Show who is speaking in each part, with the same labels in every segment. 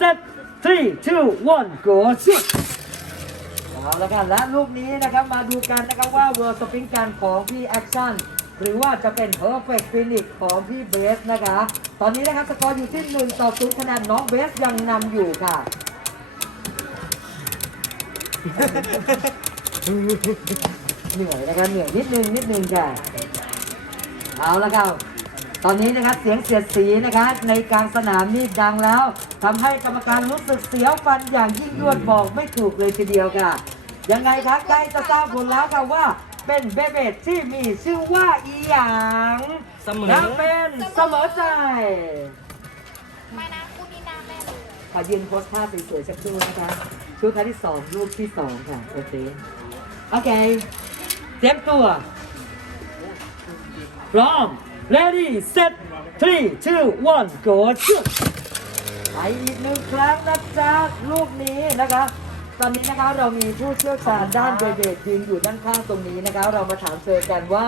Speaker 1: set three two one go shoot เอาละกันและลูกนี้นะครับมาดูกันนะครับว่าเวอร์สปริงกันของพี่แอคชั่นหรือว่าจะเป็น Perfect Phoenix ของพี่เบสนะคะตอนนี้นะครับสกอร์อยู่ที่1ต่อ0คะแนนน้องเบสยังนำอยู่ค่ะ เหนื่อยนะครับเหนื่อยนิดนึงนิดนึงค่ะเอาละครับ ตอนนี้นะครับเสียงเสียดสีนะคะในกลางสนามนี่ดังแล้วทำให้กรรมการรู้สึกเสียวฟันอย่างยิ่งยวดบอกไม่ถูกเลยทีเดียวค่ะ ยังไงครับใกล้จะทราบผลแล้วค่ะว่าเป็นเบเบตที่มีชื่อว่าอีหยัง
Speaker 2: เสมอ
Speaker 1: และเป็นเสมอใจ
Speaker 3: ไม่นะคู่นี้หน้าแม่เลย
Speaker 1: ขอยืนโพสท่าสวยๆสักครู่นะคะชุดท่าที่สองรูปที่สองค่ะโอเคโอเคเตรียมตัวพร้อม ready set three two one go shoot ไปอีกหนึ่งครั้งนะจ๊ะลูกนี้นะคะ ตอนนี้นะคะเรามีผู้เชี่ยวชาญด้านเบเบดยืนอยู่ด้านข้างตรงนี้นะคะ เรามาถามเจอร์กันว่า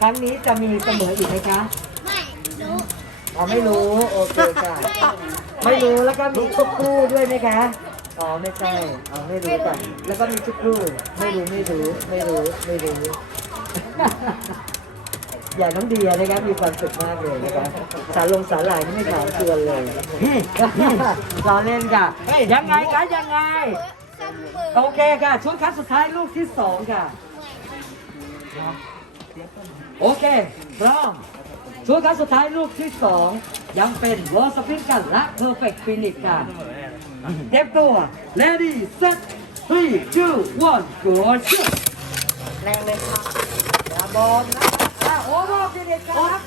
Speaker 1: ครั้งนี้จะมีเสมออีกไหมคะ
Speaker 3: ไม่รู้
Speaker 1: อ๋อไม่รู้ โอเคค่ะ ไม่รู้แล้วก็มีชุกคู่ด้วยไหมคะ อ๋อไม่ใช่อ๋อไม่รู้ค่ะแล้วก็มีชุกคู่ไม่รู้ไม่รู้ไม่รู้ไม่รู้ อย่าน้องเดียนะครับมีความสุขมากเลยนะคะสารลงสาหร่ายนี่ไม่ถามชวนเลยรอเล่นค่ะ ยังไงคะยังไง โอเคค่ะ ชุดครั้งสุดท้ายลูกที่สองค่ะ โอเคพร้อมชุดครั้งสุดท้ายลูกที่สองยังเป็นวอลสปริงกันและเพอร์เฟกต์ฟินิกค่ะเต็มตัว ready set three two one go shoot
Speaker 2: แรงเลยครับ
Speaker 1: อย่าบอกนะ อ่ะโอ้โหฟินิกกันและเป็นน้องเบสเข้ารอบ